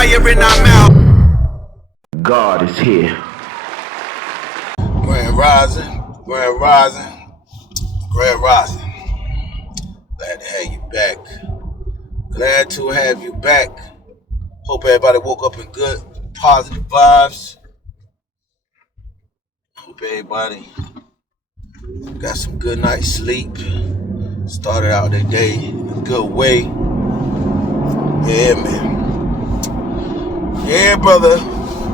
fire in our mouth. God is here. Grand Rising, Grand Rising, Grand Rising. Glad to have you back. Glad to have you back. Hope everybody woke up in good, positive vibes. Hope everybody got some good night's sleep. Started out their day in a good way. Yeah, man. Yeah, brother.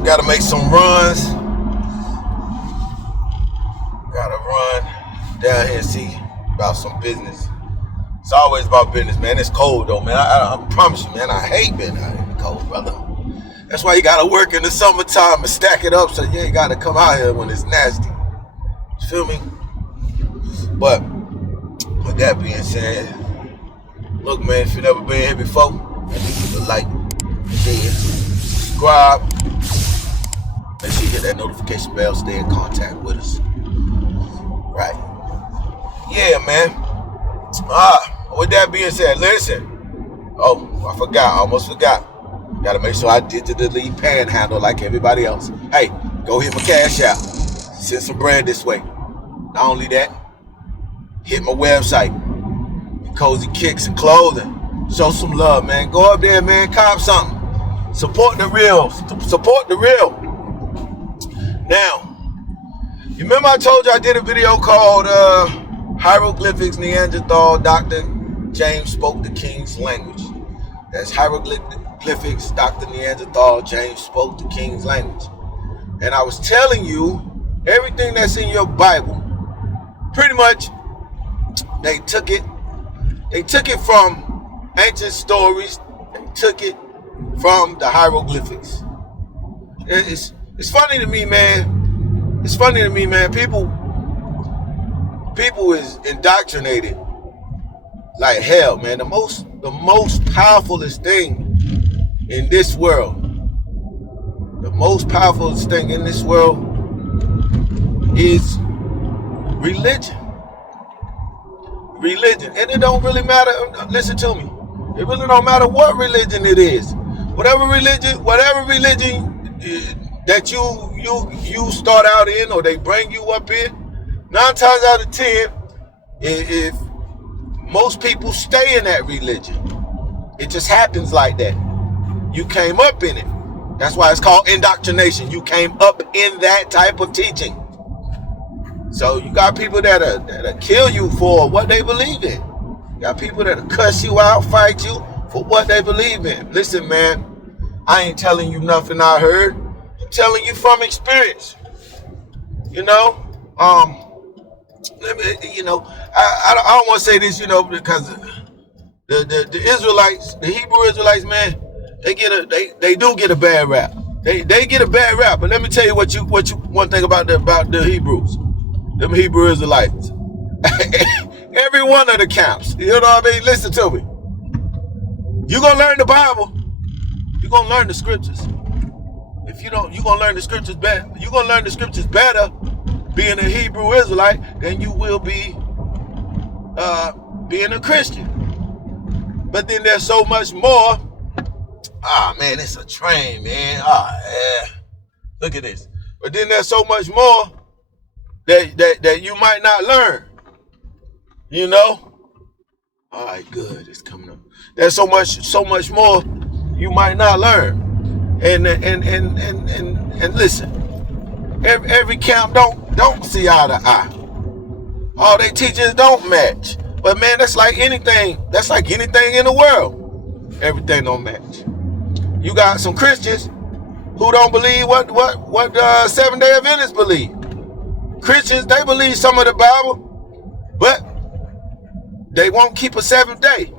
Gotta make some runs. Gotta run down here and see about some business. It's always about business, man. It's cold, though, man. I promise you, man, I hate being out in the cold, brother. That's why you gotta work in the summertime and stack it up so you ain't gotta come out here when it's nasty. You feel me? But with that being said, look, man, if you never been here before, leave a like, share, subscribe. Make sure you hit that notification bell, stay in contact with us. Right. Yeah, man. With that being said, listen. Oh, I almost forgot. Gotta make sure I digitally panhandle like everybody else. Hey, go hit my cash out. Send some bread this way. Not only that, hit my website, Cozy Kicks and Clothing. Show some love, man. Go up there, man. Cop something. Support the real. Support the real. Now, you remember I told you I did a video called Hieroglyphics Neanderthal Dr. James Spoke the King's Language. That's Hieroglyphics Dr. Neanderthal James Spoke the King's Language. And I was telling you everything that's in your Bible, pretty much they took it from ancient stories. They took it from the hieroglyphics. It's funny to me, man. It's funny to me, man. People is indoctrinated like hell, man. The most powerfulest thing in this world, is religion. And it don't really matter. Listen to me. It really don't matter what religion it is. Whatever religion that you start out in, or they bring you up in, 9 times out of 10, if most people stay in that religion, it just happens like that. You came up in it. That's why it's called indoctrination. You came up in that type of teaching. So you got people that'll kill you for what they believe in. You got people that'll cuss you out, fight you for what they believe in. Listen, man, I ain't telling you nothing I heard. I'm telling you from experience. You know, I don't want to say this, because the Israelites, the Hebrew Israelites, man, they do get a bad rap. They get a bad rap. But let me tell you one thing about the Hebrews, them Hebrew Israelites. Every one of the camps, you know what I mean? Listen to me. You're gonna learn the Bible. You're gonna learn the scriptures. If you don't, you're gonna learn the scriptures better. You're gonna learn the scriptures better being a Hebrew Israelite than you will be being a Christian. But then there's so much more. Man, it's a train, man. Yeah. Look at this. But then there's so much more that you might not learn. You know? All right, good. It's coming up. There's so much more you might not learn. And listen. Every camp don't see eye to eye. All their teachings don't match. But man, that's like anything. That's like anything in the world. Everything don't match. You got some Christians who don't believe what Seventh-day Adventists believe. Christians, they believe some of the Bible, but they won't keep a 7th day.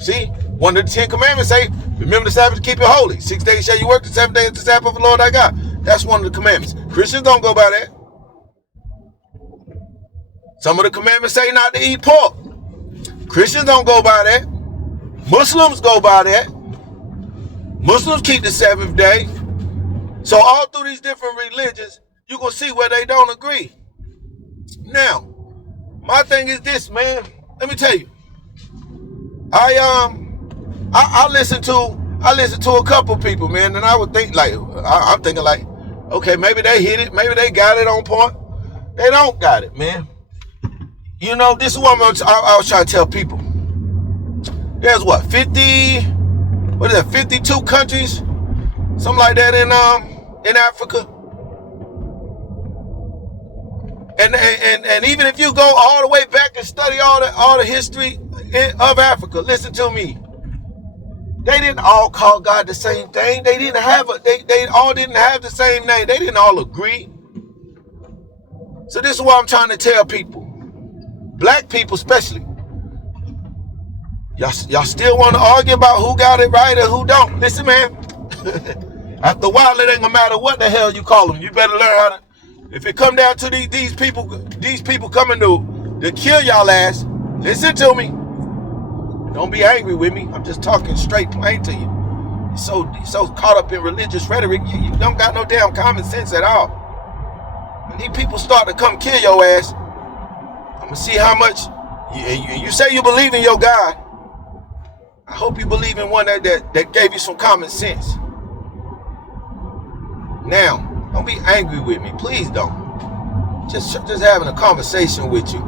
See, one of the 10 Commandments say, remember the Sabbath to keep it holy. 6 days shall you work, the 7th day is the Sabbath of the Lord thy God. That's one of the commandments. Christians don't go by that. Some of the commandments say not to eat pork. Christians don't go by that. Muslims go by that. Muslims keep the 7th day. So all through these different religions, you're going to see where they don't agree. Now, my thing is this, man. Let me tell you. I listen to I listened to a couple people, man, and I would think like, I'm thinking like, okay, maybe they hit it, maybe they got it on point. They don't got it, man. You know, this is what I was trying to tell people. There's what, 52 countries, something like that in Africa. And even if you go all the way back and study all the history of Africa, listen to me. They didn't all call God the same thing. They didn't have they all didn't have the same name. They didn't all agree. So this is what I'm trying to tell people. Black people especially. Y'all still want to argue about who got it right or who don't. Listen, man. After a while, it ain't gonna matter what the hell you call them. You better learn how to. If it come down to these people coming to kill y'all ass, listen to me. Don't be angry with me. I'm just talking straight plain to you. You're so caught up in religious rhetoric, you don't got no damn common sense at all. When these people start to come kill your ass, I'm gonna see how much you say you believe in your God. I hope you believe in one that gave you some common sense. Now, don't be angry with me, please don't. Just having a conversation with you.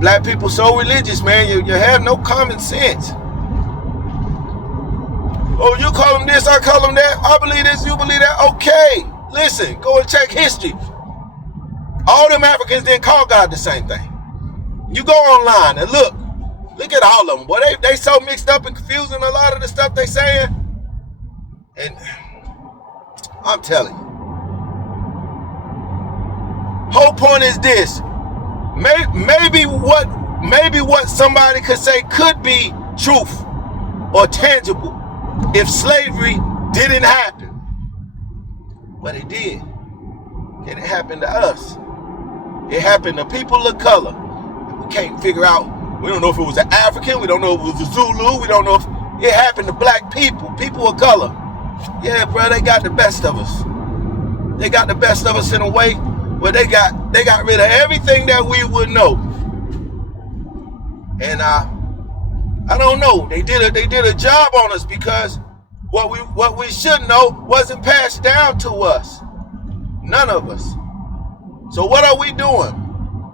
Black people so religious, man. You have no common sense. Oh, you call them this, I call them that. I believe this, you believe that. Okay, listen, go and check history. All them Africans didn't call God the same thing. You go online and look at all of them. Boy, they so mixed up and confused in a lot of the stuff they saying. And I'm telling you. Whole point is this. Maybe what somebody could say could be truth or tangible if slavery didn't happen. But it did. It didn't happen to us. It happened to people of color. We can't figure out, we don't know if it was an African, we don't know if it was a Zulu, we don't know if it happened to black people of color. Yeah, bro, they got the best of us. They got the best of us in a way, but they got rid of everything that we would know. And I don't know. They did a job on us because what we should know wasn't passed down to us. None of us. So what are we doing?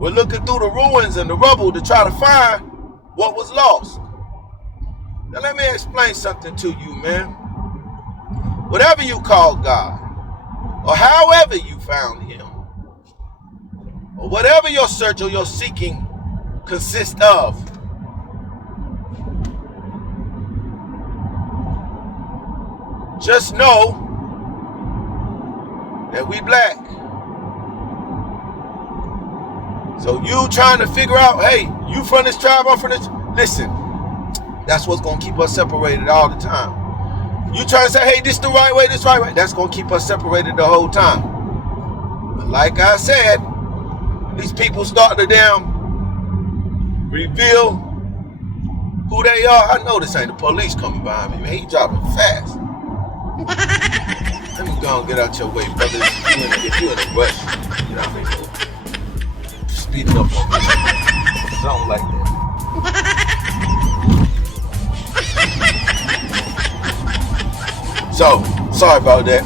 We're looking through the ruins and the rubble to try to find what was lost. Now let me explain something to you, man. Whatever you call God, or however you found him, or whatever your search or your seeking consists of, just know that we black. So you trying to figure out, hey, you from this tribe, I'm from this. Listen, that's what's going to keep us separated all the time. You trying to say, hey, this the right way, this right way. That's going to keep us separated the whole time. But like I said, these people start to damn reveal who they are. I know this ain't the police coming behind me, man. He driving fast. Let me go and get out your way, brother. If you in a rush, you know what I mean? Speeding up on me. Something like that. So, sorry about that.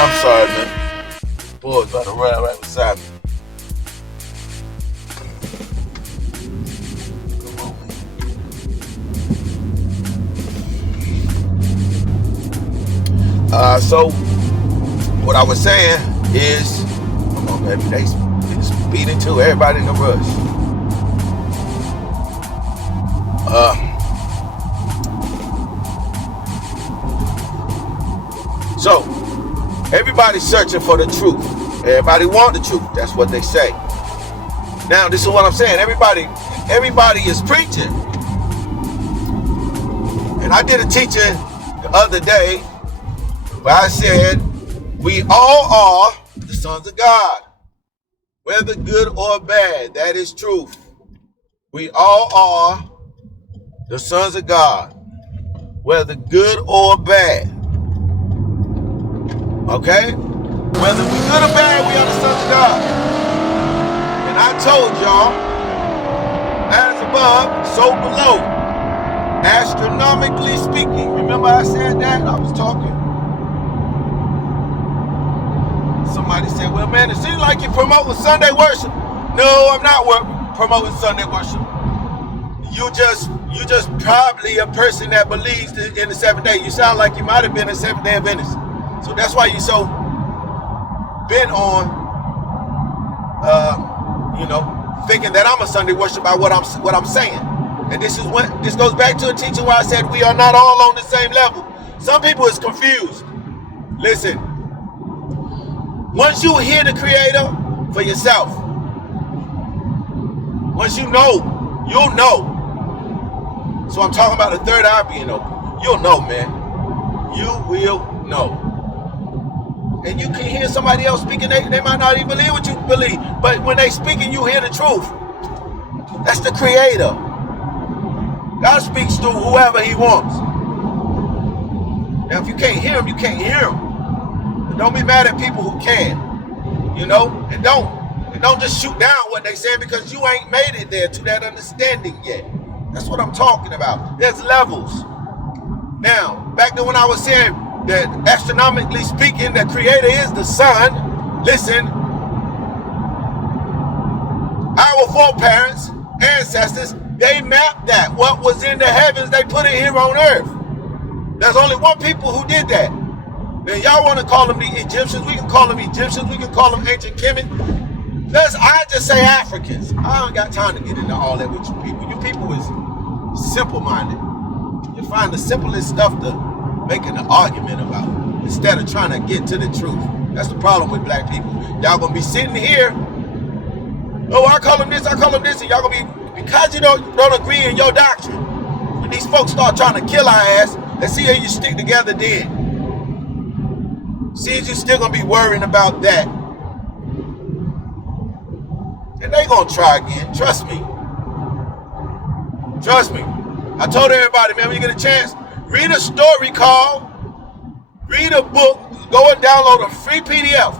I'm sorry, man. Boy's about to ride right beside me. Come on, man. So what I was saying is, come on, baby, they speeding too. Everybody in the rush. So everybody's searching for the truth. Everybody want the truth. That's what they say. Now, this is what I'm saying. Everybody is preaching. And I did a teaching the other day where I said, we all are the sons of God. Whether good or bad, that is truth. We all are the sons of God, whether good or bad. Okay? Whether we good or bad, we are the sons of God. And I told y'all, as above, so below. Astronomically speaking. Remember I said that? I was talking. Somebody said, well, man, it seems like you're promoting Sunday worship. No, I'm not promoting Sunday worship. You just probably a person that believes in the seventh day. You sound like you might have been a Seventh-day Adventist. So that's why you're so bent on, thinking that I'm a Sunday worshiper by what I'm saying. And this goes back to a teaching where I said we are not all on the same level. Some people is confused. Listen, once you hear the Creator for yourself, once you know, you'll know. So I'm talking about the third eye being open. You'll know, man. You will know. And you can hear somebody else speaking, they might not even believe what you believe. But when they speaking, you hear the truth. That's the Creator. God speaks to whoever He wants. Now, if you can't hear Him, you can't hear Him. But don't be mad at people who can. And don't just shoot down what they saying because you ain't made it there to that understanding yet. That's what I'm talking about. There's levels. Now, back to when I was saying that astronomically speaking, the Creator is the sun. Listen, our foreparents, ancestors, they mapped that. What was in the heavens, they put it here on earth. There's only one people who did that. Then y'all want to call them the Egyptians. We can call them Egyptians. We can call them ancient Kemet. I just say Africans. I don't got time to get into all that with you people. You people is simple-minded. You find the simplest stuff to make an argument about instead of trying to get to the truth. That's the problem with black people. Y'all gonna be sitting here. Oh, I call them this, I call them this, and y'all gonna be, because you don't agree in your doctrine. When these folks start trying to kill our ass, let's see how you stick together then. See if you still gonna be worrying about that. And they gonna try again. Trust me. Trust me. I told everybody, man, when you get a chance, read a story called, read a book, go and download a free PDF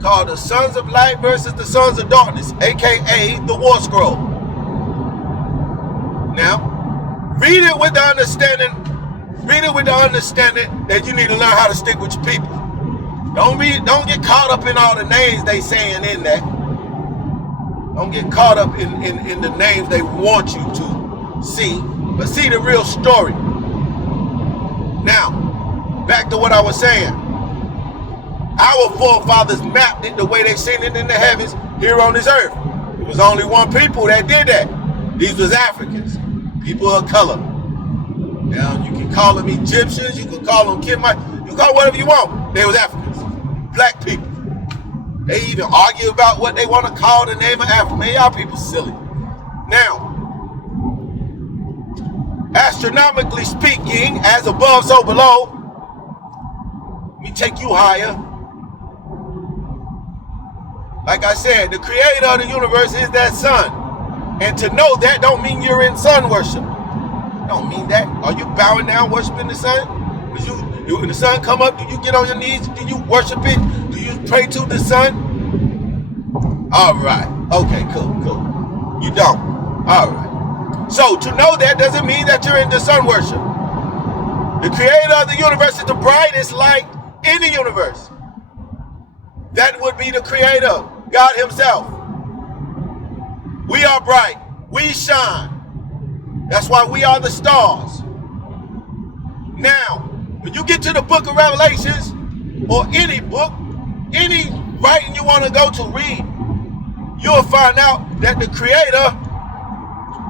called The Sons of Light versus the Sons of Darkness, aka the War Scroll. Now, read it with the understanding that you need to learn how to stick with your people. Don't get caught up in all the names they saying in that. Don't get caught up in the names they want you to see, but see the real story. Now, back to what I was saying. Our forefathers mapped it the way they seen it in the heavens here on this earth. It was only one people that did that. These was Africans, people of color. Now, you can call them Egyptians, you can call them Kemet, you can call them whatever you want. They was Africans, black people. They even argue about what they want to call the name of Africa. Man, y'all people silly. Now, astronomically speaking, as above, so below, let me take you higher. Like I said, the creator of the universe is that sun. And to know that don't mean you're in sun worship. Don't mean that. Are you bowing down worshiping the sun? When the sun come up, do you get on your knees? Do you worship it? Do you pray to the sun? All right. Okay, cool. You don't. All right. So to know that doesn't mean that you're into sun worship. The creator of the universe is the brightest light in the universe. That would be the creator, God himself. We are bright. We shine. That's why we are the stars. Now, when you get to the book of Revelations, or any book, any writing you want to go to read, you'll find out that the creator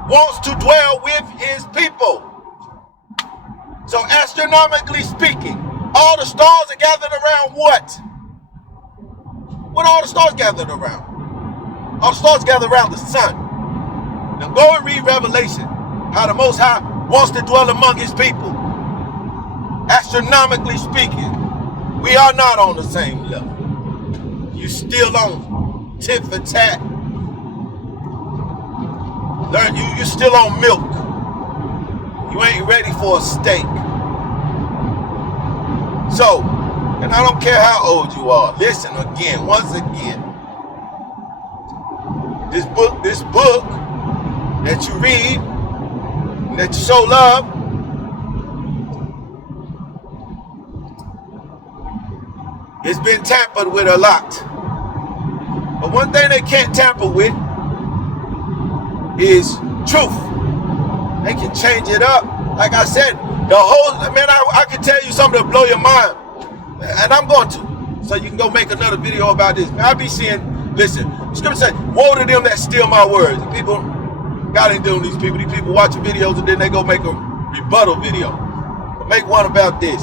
wants to dwell with his people. So astronomically speaking, all the stars are gathered around what? What are all the stars gathered around? All the stars gathered around the sun. Now go and read Revelation, how the Most High wants to dwell among his people. Astronomically speaking, we are not on the same level. You still on tit for tat. Learn you're still on milk. You ain't ready for a steak. So, and I don't care how old you are. Listen again, once again. This book that you read, that you show love, it's been tampered with a lot. But one thing they can't tamper with is truth. They can change it up. Like I said, the whole, man, I can tell you something to blow your mind. And I'm going to. So you can go make another video about this. Man, I be seeing, listen, the scripture said, woe to them that steal my words. People, God ain't doing these people. These people watching videos and then they go make a rebuttal video. Make one about this.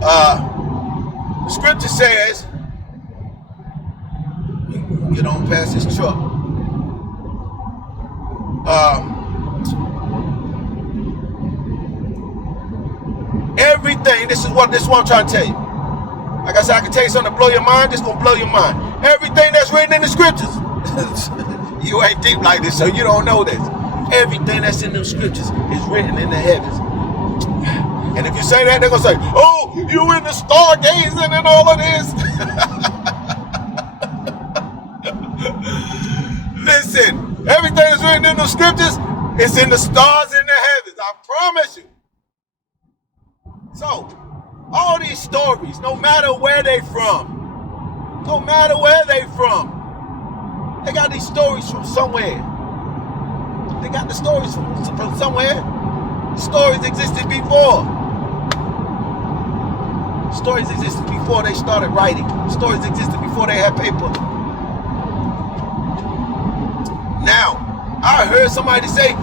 The scripture says, get on past this truck. Everything, this is what I'm trying to tell you. Like I said, I can tell you something to blow your mind. This gonna blow your mind. Everything that's written in the scriptures. You ain't deep like this, so you don't know this. Everything that's in the scriptures is written in the heavens. And if you say that, they're gonna say, oh, you in the stargazing and all of this. Listen, everything that's written in the scriptures is in the stars in the heavens. I promise you. So, all these stories, no matter where they from, they got these stories from somewhere. They got the stories from somewhere. The stories existed before. Stories existed before they started writing. Stories existed before they had paper. Now, I heard somebody say,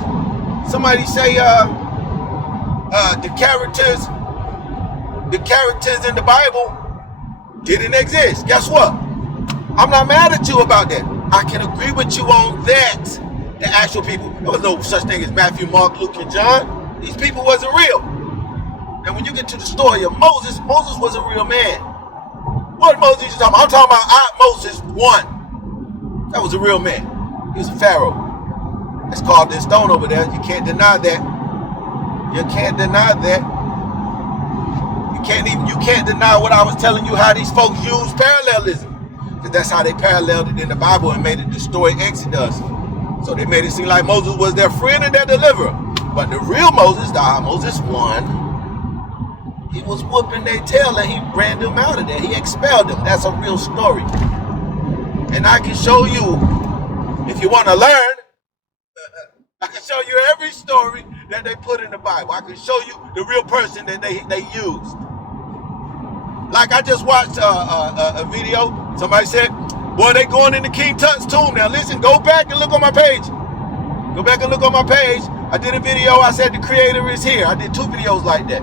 the characters in the Bible didn't exist. Guess what? I'm not mad at you about that. I can agree with you on that. The actual people. There was no such thing as Matthew, Mark, Luke, and John. These people wasn't real. And when you get to the story of Moses, Moses was a real man. What Moses you talking about? I'm talking about Moses 1. That was a real man. He was a pharaoh. It's carved in stone over there. You can't deny that. You can't deny that. You can't deny what I was telling you, how these folks use parallelism. Because that's how they paralleled it in the Bible and made it destroy Exodus. So they made it seem like Moses was their friend and their deliverer. But the real Moses, Moses 1, he was whooping their tail and he ran them out of there. He expelled them. That's a real story. And I can show you, if you want to learn, I can show you every story that they put in the Bible. I can show you the real person that they used. Like I just watched a video. Somebody said, boy, they going into King Tut's tomb. Now listen, go back and look on my page. Go back and look on my page. I did a video. I said the creator is here. I did 2 videos like that.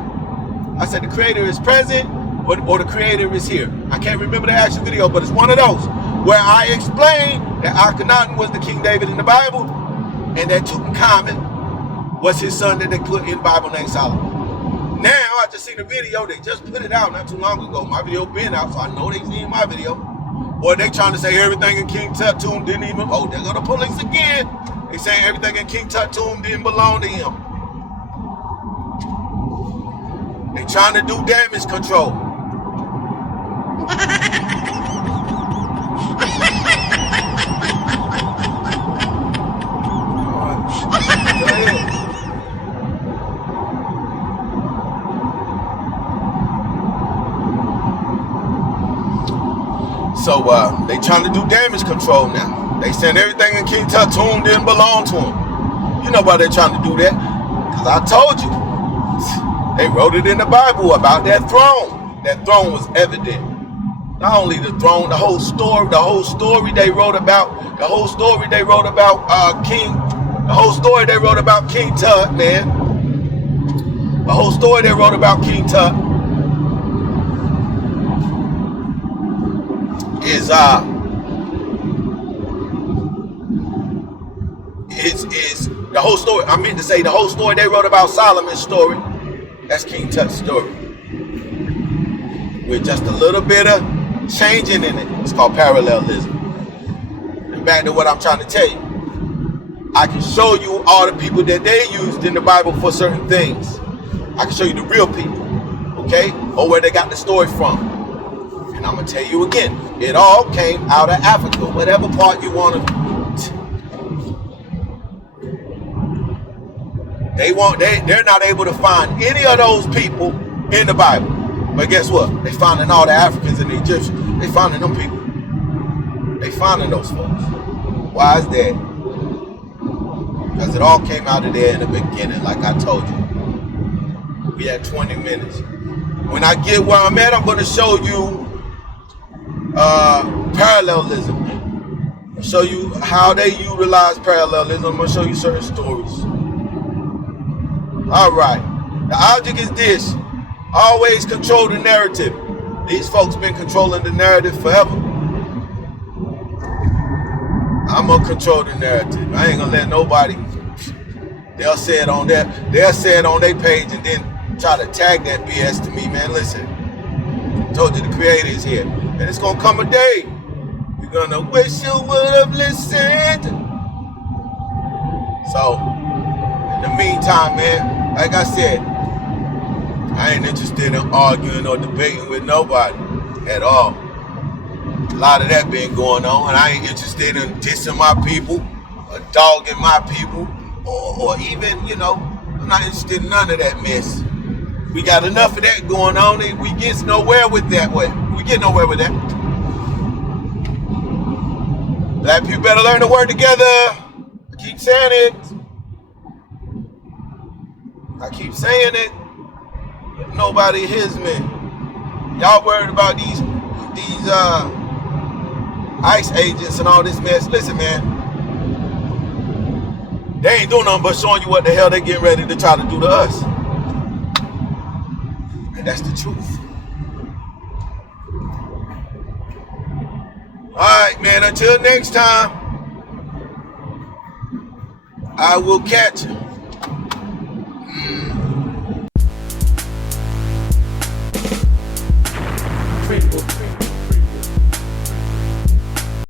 I said the creator is present or the creator is here. I can't remember the actual video, but it's one of those where I explained that Akhenaten was the King David in the Bible and that Tutankhamun was his son that they put in the Bible named Solomon. Now, I just seen a video. They just put it out not too long ago. My video been out, so I know they seen my video. Boy, they trying to say everything in King Tut tomb didn't even, oh, there go the police again. They saying everything in King Tut tomb didn't belong to him. They trying to do damage control. So they trying to do damage control now. They saying everything in King Tut tomb didn't belong to him. You know why they're trying to do that? Because I told you. They wrote it in the Bible about that throne. That throne was evident. Not only the throne, the whole story they wrote about King Tut, man. The whole story they wrote about King Tut is the whole story. I meant to say the whole story they wrote about Solomon's story. That's King Tut's story. With just a little bit of changing in it. It's called parallelism. And back to what I'm trying to tell you. I can show you all the people that they used in the Bible for certain things. I can show you the real people, okay? Or where they got the story from. And I'm going to tell you again, it all came out of Africa, whatever part you want to. They're not able to find any of those people in the Bible. But guess what? They finding all the Africans and the Egyptians. They finding them people. They finding those folks. Why is that? Because it all came out of there in the beginning, like I told you. We had 20 minutes. When I get where I'm at, I'm going to show you parallelism. I'll show you how they utilize parallelism. I'm going to show you certain stories. All right. The object is this. Always control the narrative. These folks been controlling the narrative forever. I'm gonna control the narrative. I ain't gonna let nobody. They'll say it on their page and then try to tag that BS to me, man. Listen, I told you the creator is here, and it's gonna come a day. You're gonna wish you would have listened. So, in the meantime, man, like I said, I ain't interested in arguing or debating with nobody at all. A lot of that been going on, and I ain't interested in dissing my people or dogging my people or even, I'm not interested in none of that mess. We got enough of that going on, and we get nowhere with that. We get nowhere with that. Black people better learn to work together. I keep saying it. But nobody hears me. Y'all worried about these ICE agents and all this mess. Listen, man. They ain't doing nothing but showing you what the hell they getting ready to try to do to us. And that's the truth. Alright, man, until next time, I will catch you.